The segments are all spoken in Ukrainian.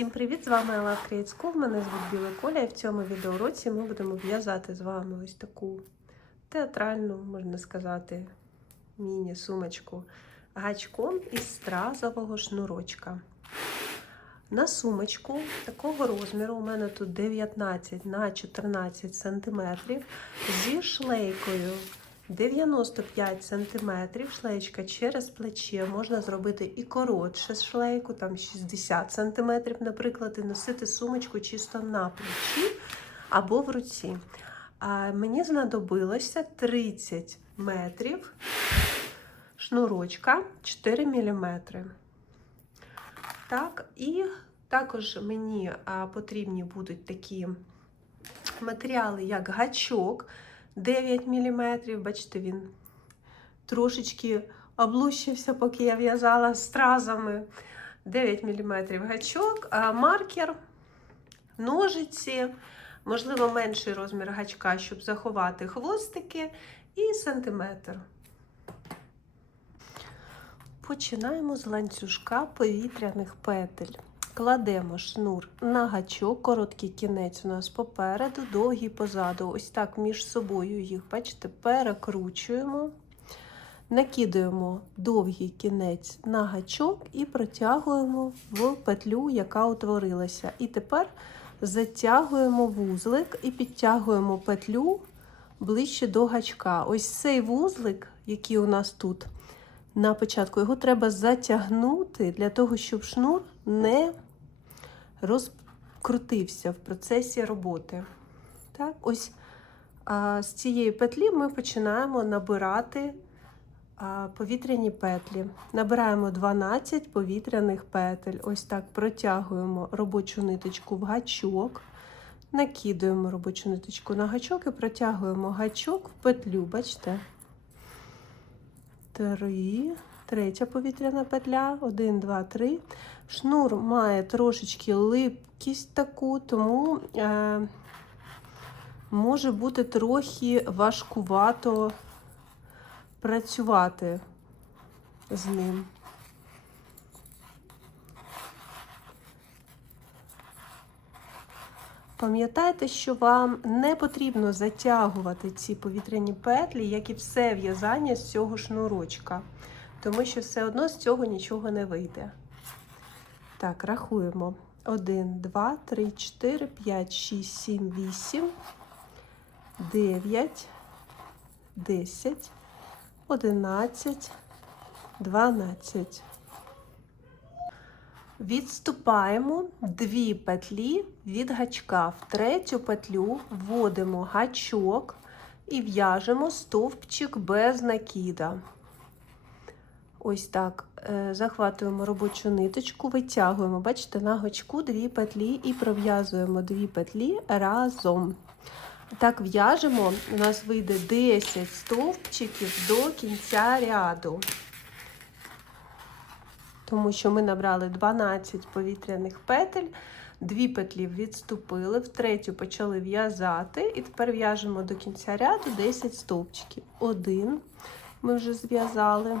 Всім привіт! З вами Ела Create Мене звуть Біла Коля, і в цьому відеоуроці ми будемо в'язати з вами ось таку театральну, можна сказати, міні-сумочку гачком із стразового шнурочка. На сумочку такого розміру, у мене тут 19 на 14 см, зі шлейкою 95 см, шлеєчка через плече, можна зробити і коротше з шлейку, там 60 см, наприклад, і носити сумочку чисто на плечі або в руці. А мені знадобилося 30 метрів шнурочка 4 мм. Так, і також мені потрібні будуть такі матеріали, як гачок 9 мм. Бачите, він трошечки облущився, поки я в'язала стразами. 9 мм гачок, маркер, ножиці, можливо, менший розмір гачка, щоб заховати хвостики, і сантиметр. Починаємо з ланцюжка повітряних петель. Кладемо шнур на гачок, короткий кінець у нас попереду, довгий позаду. Ось так між собою їх, бачите, перекручуємо, накидаємо довгий кінець на гачок і протягуємо в петлю, яка утворилася. І тепер затягуємо вузлик і підтягуємо петлю ближче до гачка. Ось цей вузлик, який у нас тут на початку, його треба затягнути для того, щоб шнур не розкрутився в процесі роботи. Так, ось а, з цієї петлі ми починаємо набирати а, повітряні петлі. Набираємо 12 повітряних петель. Ось так протягуємо робочу ниточку в гачок. Накидуємо робочу ниточку на гачок і протягуємо гачок в петлю. Бачите? Три, третя повітряна петля, один, два, три. Шнур має трошечки липкість таку, тому е, може бути трохи важкувато працювати з ним. Пам'ятайте, що вам не потрібно затягувати ці повітряні петлі, як і все в'язання з цього шнурочка, тому що все одно з цього нічого не вийде. Так, рахуємо. 1, 2, 3, 4, 5, 6, 7, 8, 9, 10, 11, 12. Відступаємо дві петлі від гачка. В третю петлю вводимо гачок і в'яжемо стовпчик без накида. Ось так. Захватуємо робочу ниточку, витягуємо, бачите, на гачку дві петлі і пров'язуємо дві петлі разом. Так в'яжемо, у нас вийде 10 стовпчиків до кінця ряду тому що ми набрали 12 повітряних петель, дві петлі відступили, в третю почали в'язати, і тепер в'яжемо до кінця ряду 10 стовпчиків. Один ми вже зв'язали,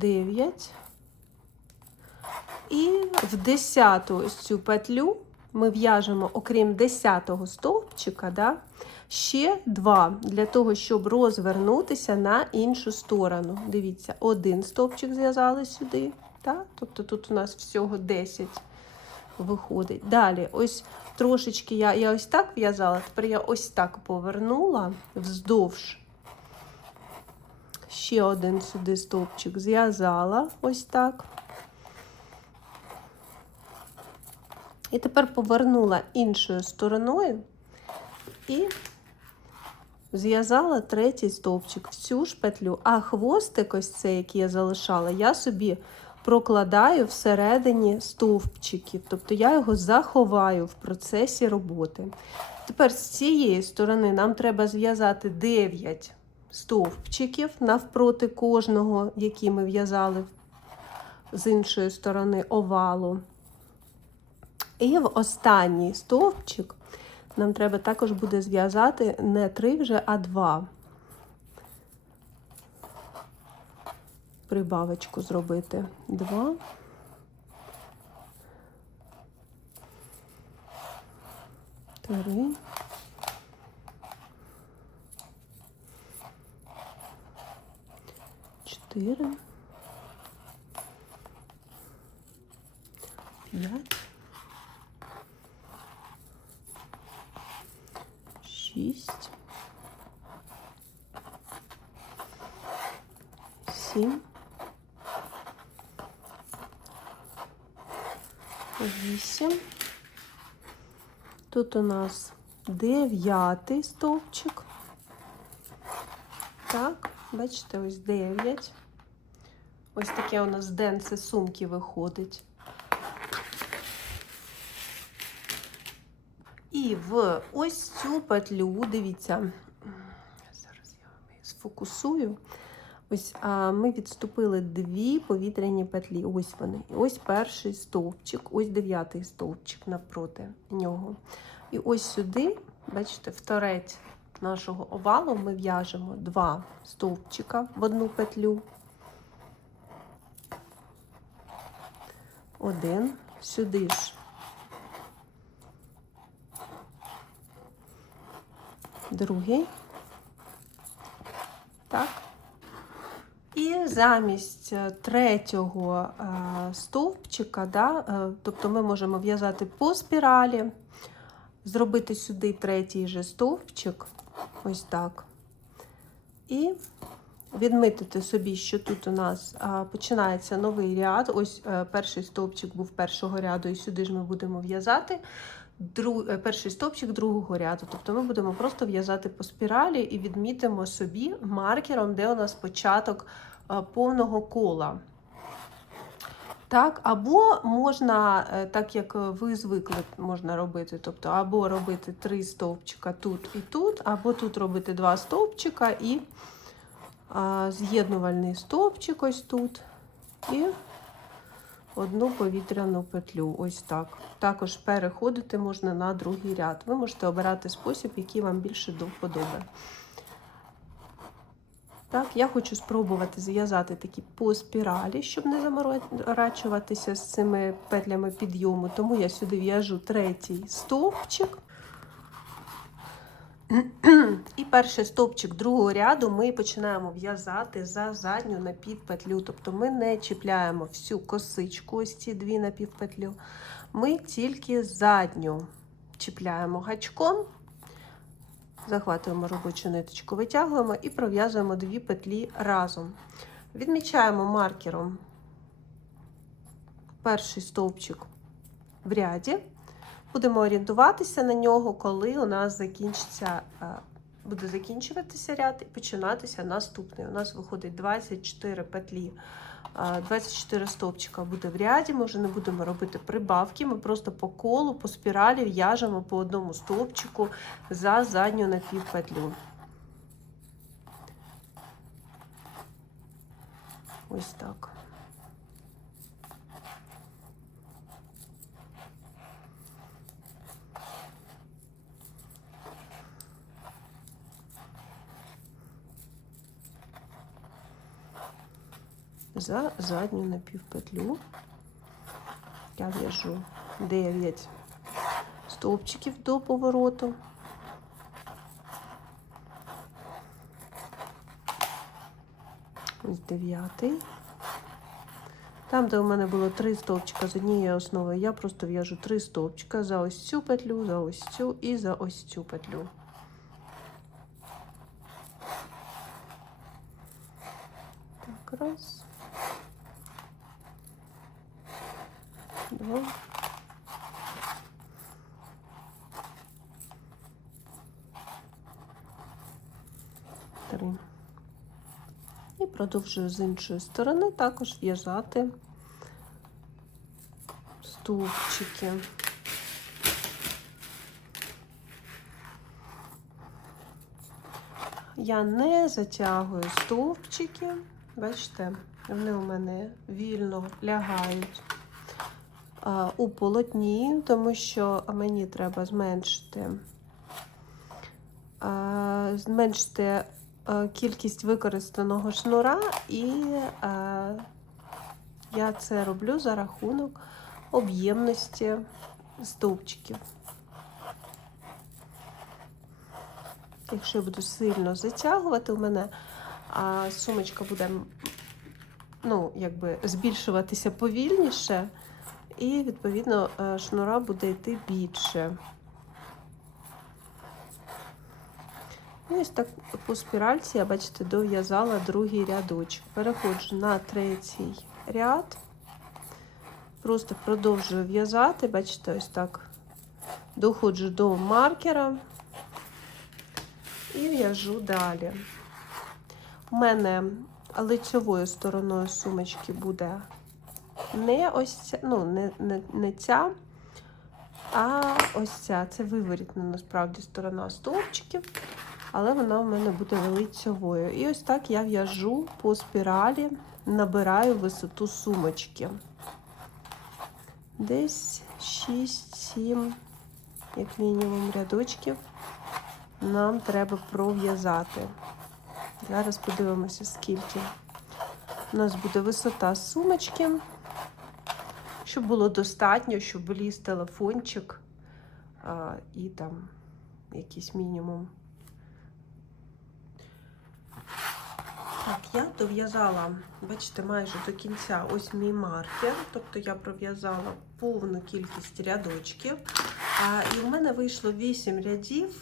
Дев'ять. І в десяту ось цю петлю ми в'яжемо, окрім 10-го стовпчика, да, ще два для того, щоб розвернутися на іншу сторону. Дивіться, один стовпчик зв'язали сюди. Да? Тобто тут у нас всього 10 виходить. Далі, ось трошечки я я ось так в'язала, тепер я ось так повернула вздовж. Ще один сюди стовпчик зв'язала ось так. І тепер повернула іншою стороною і Зв'язала третій стовпчик в цю ж петлю, а хвостик, ось цей, який я залишала, я собі прокладаю всередині стовпчиків. Тобто я його заховаю в процесі роботи. Тепер з цієї сторони нам треба зв'язати 9 стовпчиків навпроти кожного, які ми в'язали з іншої сторони овалу. І в останній стовпчик нам треба також буде зв'язати не 3 вже, а 2. Прибавочку зробити. 2. Три. Чотири. П'ять. Шість. Сім. Вісім. Тут у нас дев'ятий стовпчик. Так, бачите, ось дев'ять. Ось таке у нас денце сумки виходить. І в ось цю петлю, дивіться, зараз я вам її сфокусую. Ось а, ми відступили дві повітряні петлі. Ось вони. І ось перший стовпчик, ось дев'ятий стовпчик навпроти нього. І ось сюди, бачите, в торець нашого овалу ми в'яжемо два стовпчика в одну петлю. Один, сюди ж. Другий. Так. І замість е, третього е, стовпчика, да, е, тобто ми можемо в'язати по спіралі, зробити сюди третій же стовпчик, ось так. І відмітити собі, що тут у нас а, починається новий ряд. Ось е, перший стовпчик був першого ряду, і сюди ж ми будемо в'язати е, перший стовпчик другого ряду. Тобто ми будемо просто в'язати по спіралі і відмітимо собі маркером, де у нас початок е, повного кола. Так, або можна, так як ви звикли, можна робити, тобто або робити три стовпчика тут і тут, або тут робити два стовпчика і а, з'єднувальний стовпчик ось тут. І одну повітряну петлю. Ось так. Також переходити можна на другий ряд. Ви можете обирати спосіб, який вам більше до вподоби. Так, я хочу спробувати зв'язати такі по спіралі, щоб не заморачуватися з цими петлями підйому. Тому я сюди в'яжу третій стовпчик. І перший стовпчик другого ряду ми починаємо в'язати за задню напівпетлю. Тобто ми не чіпляємо всю косичку, ось ці дві напівпетлю. Ми тільки задню чіпляємо гачком, захватуємо робочу ниточку, витягуємо і пров'язуємо дві петлі разом. Відмічаємо маркером перший стовпчик в ряді. Будемо орієнтуватися на нього, коли у нас закінчиться, е, буде закінчуватися ряд і починатися наступний. У нас виходить 24 петлі, 24 стовпчика буде в ряді. Ми вже не будемо робити прибавки. Ми просто по колу, по спіралі в'яжемо по одному стовпчику за задню напівпетлю. Ось так. За задню напівпетлю. Я в'яжу 9 стовпчиків до повороту. Ось дев'ятий. Там, де у мене було три стовпчика з однієї основи, я просто в'яжу три стовпчика за ось цю петлю, за ось цю і за ось цю петлю. Так, раз. Два. Три. І продовжую з іншої сторони також в'язати стовпчики. Я не затягую стовпчики. Бачите, вони у мене вільно лягають у полотні, тому що мені треба зменшити, зменшити кількість використаного шнура, і я це роблю за рахунок об'ємності стовпчиків. Якщо я буду сильно затягувати, у мене сумочка буде ну, якби збільшуватися повільніше, і, відповідно, е, шнура буде йти більше. І ось так по спіральці, я бачите, дов'язала другий рядочок. Переходжу на третій ряд. Просто продовжую в'язати, бачите, ось так доходжу до маркера і в'яжу далі. У мене лицьовою стороною сумочки буде не ось ця, ну, не, не, не ця, а ось ця. Це виворітна насправді сторона стовпчиків, але вона у мене буде лицьовою. І ось так я в'яжу по спіралі, набираю висоту сумочки. Десь 6-7, як мінімум, рядочків нам треба пров'язати. Зараз подивимося, скільки у нас буде висота сумочки, щоб було достатньо, щоб вліз телефончик а, і там якийсь мінімум. Так, я дов'язала, бачите, майже до кінця ось мій маркер, тобто я пров'язала повну кількість рядочків. А, і в мене вийшло 8 рядів,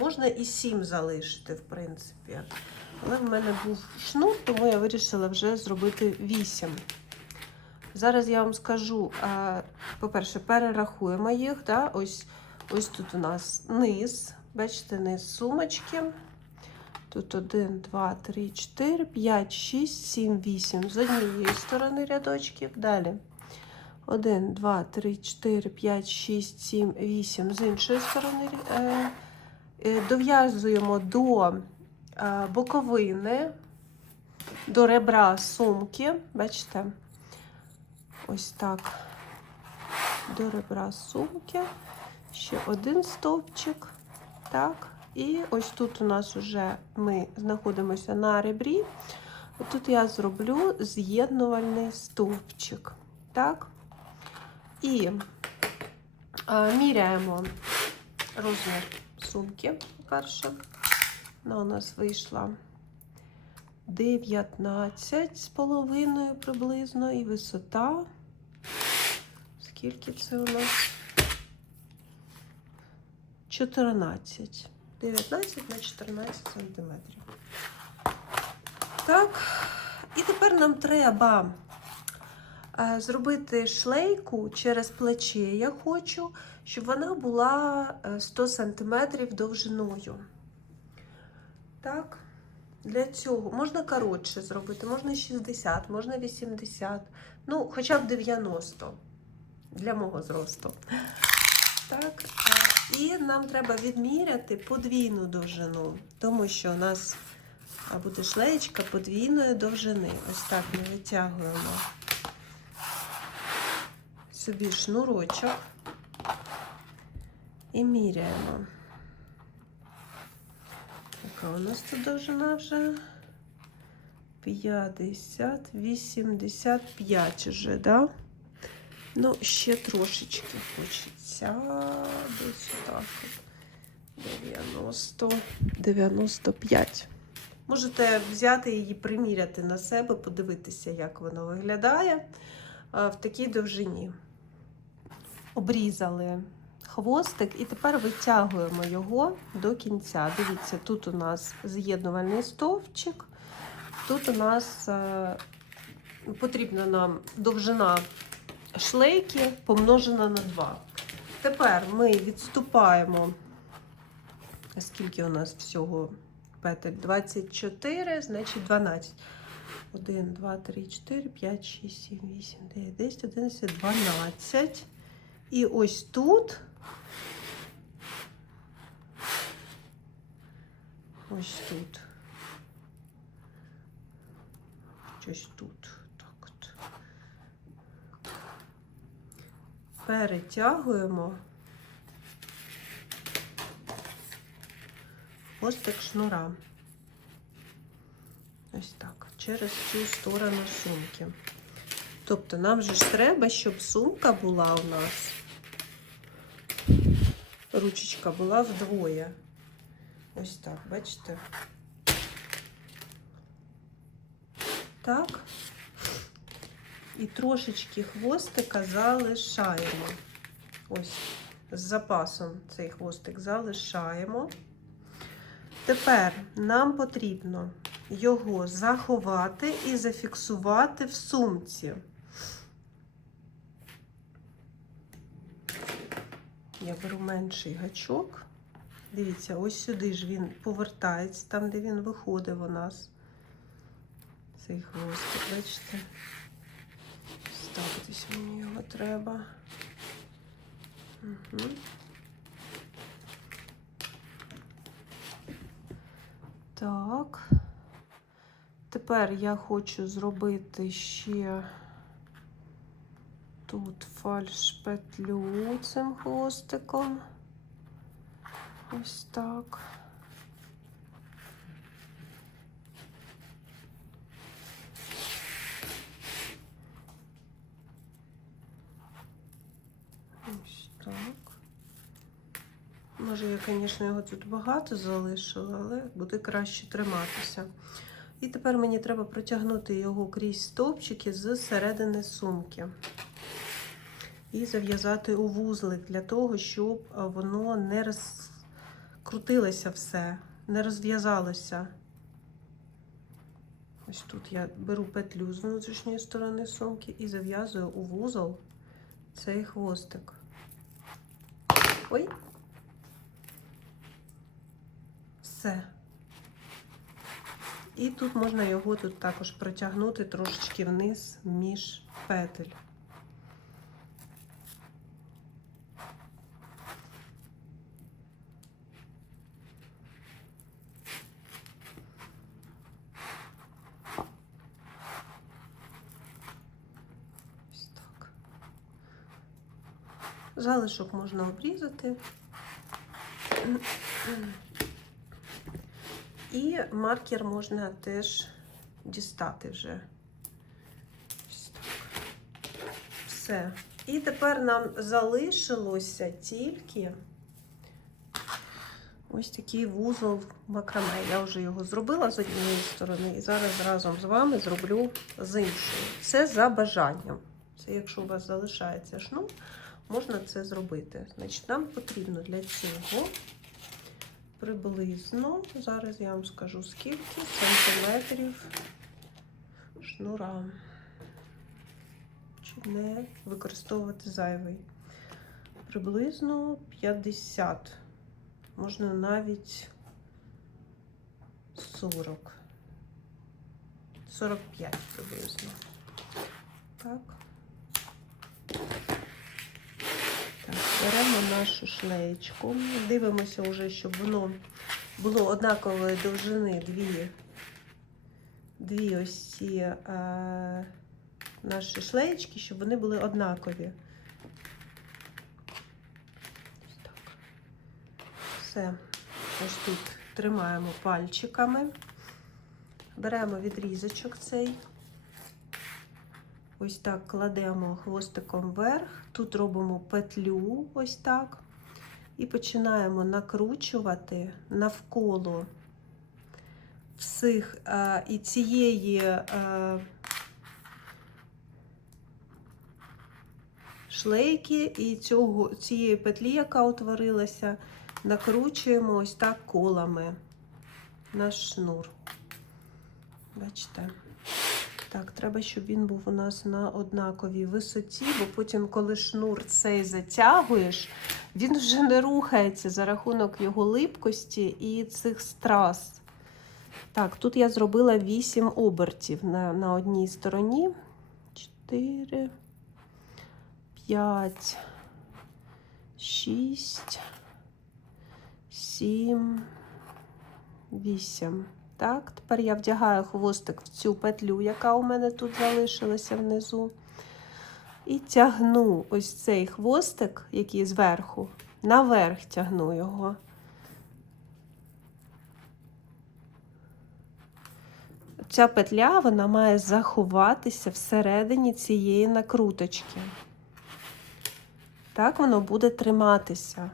можна і 7 залишити, в принципі. Але в мене був шнур, тому я вирішила вже зробити 8. Зараз я вам скажу, по-перше, перерахуємо їх. Да? Ось, ось тут у нас низ, бачите, низ сумочки. Тут 1, 2, 3, 4, 5, 6, 7, 8 з однієї сторони рядочків. Далі 1, 2, 3, 4, 5, 6, 7, 8 з іншої сторони. Е, е, дов'язуємо до е, боковини, до ребра сумки. Бачите? Ось так. До ребра сумки. Ще один стовпчик. Так. І ось тут у нас вже ми знаходимося на ребрі. Тут я зроблю з'єднувальний стовпчик. Так. І а, міряємо розмір сумки. Перше. Вона у нас вийшла 19 з половиною приблизно, і висота. Скільки це у нас? 14. 19 на 14 сантиметрів. Так, і тепер нам треба е, зробити шлейку через плече. Я хочу, щоб вона була е, 100 сантиметрів довжиною. Так, для цього можна коротше зробити, можна 60, можна 80, ну, хоча б 90 для мого зросту. Так, і нам треба відміряти подвійну довжину, тому що у нас буде шлеєчка подвійної довжини. Ось так ми витягуємо собі шнурочок і міряємо. Яка у нас тут довжина вже? 50, 85 вже, да? Ну, ще трошечки хочеться. Десь так. 90, 95. Можете взяти її, приміряти на себе, подивитися, як воно виглядає в такій довжині. Обрізали хвостик і тепер витягуємо його до кінця. Дивіться, тут у нас з'єднувальний стовпчик, тут у нас е, потрібна нам довжина шлейки помножена на 2. Тепер ми відступаємо, скільки у нас всього петель. 24, значить 12. 1, 2, 3, 4, 5, 6, 7, 8, 9, 10, 11, 12. І ось тут. Ось тут. Ось тут. Так от. Перетягуємо хвостик шнура. Ось так, через цю сторону сумки. Тобто нам же ж треба, щоб сумка була у нас. Ручечка була вдвоє. Ось так, бачите? Так. І трошечки хвостика залишаємо. Ось, з запасом цей хвостик залишаємо. Тепер нам потрібно його заховати і зафіксувати в сумці. Я беру менший гачок. Дивіться, ось сюди ж він повертається, там, де він виходив у нас. Цей хвостик, бачите? Так десь мені його треба. Угу. Так. Тепер я хочу зробити ще тут фальш-петлю цим хвостиком. Ось так. Ось так. Може, я, звісно, його тут багато залишила, але буде краще триматися. І тепер мені треба протягнути його крізь стовпчики з середини сумки. І зав'язати у вузлик для того, щоб воно не розкрутилося все, не розв'язалося. Ось тут я беру петлю з внутрішньої сторони сумки і зав'язую у вузол цей хвостик. Ой. Все. І тут можна його тут також протягнути трошечки вниз між петель. Ось. Залишок можна обрізати. І маркер можна теж дістати вже. Все. І тепер нам залишилося тільки ось такий вузол макраме. Я вже його зробила з однієї сторони, і зараз разом з вами зроблю з іншої. Це за бажанням. Це якщо у вас залишається шнур, можна це зробити. Значить, нам потрібно для цього приблизно, зараз я вам скажу скільки сантиметрів шнура. Щоб не використовувати зайвий. Приблизно 50. Можна навіть 40. 45 приблизно. Так. Беремо нашу шлеєчку, дивимося вже, щоб воно було однакової довжини дві, дві ось е, наші шлеєчки, щоб вони були однакові. Все. Ось тут тримаємо пальчиками, беремо відрізочок цей. Ось так кладемо хвостиком вверх, тут робимо петлю, ось так, і починаємо накручувати навколо всіх а, і цієї а, шлейки, і цього, цієї петлі, яка утворилася, накручуємо ось так колами наш шнур. Бачите? Так, треба, щоб він був у нас на однаковій висоті, бо потім, коли шнур цей затягуєш, він вже не рухається за рахунок його липкості і цих страз. Так, тут я зробила 8 обертів на, на одній стороні. 4, 5, 6, 7, 8. Так, тепер я вдягаю хвостик в цю петлю, яка у мене тут залишилася внизу. І тягну ось цей хвостик, який зверху, наверх тягну його. Ця петля вона має заховатися всередині цієї накруточки. Так воно буде триматися.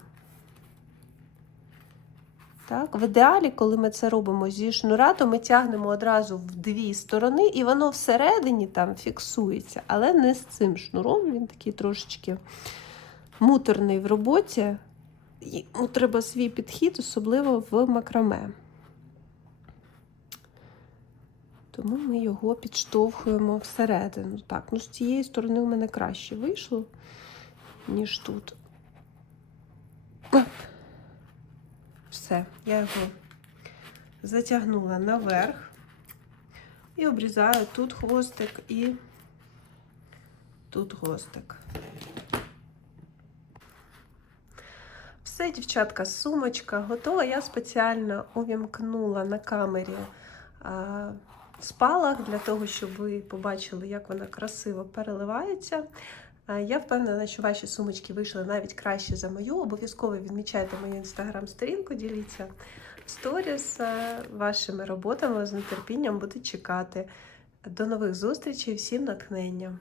Так, в ідеалі, коли ми це робимо зі шнура, то ми тягнемо одразу в дві сторони, і воно всередині там фіксується, але не з цим шнуром. Він такий трошечки муторний в роботі. Йому треба свій підхід, особливо в макраме. Тому ми його підштовхуємо всередину. Так, ну з цієї сторони у мене краще вийшло, ніж тут. Все, я його затягнула наверх і обрізаю тут хвостик і тут хвостик. Все, дівчатка, сумочка готова. Я спеціально увімкнула на камері а, спалах для того, щоб ви побачили, як вона красиво переливається. Я впевнена, що ваші сумочки вийшли навіть краще за мою. Обов'язково відмічайте мою інстаграм-сторінку, діліться сторіс вашими роботами. З нетерпінням буду чекати. До нових зустрічей, всім натхнення!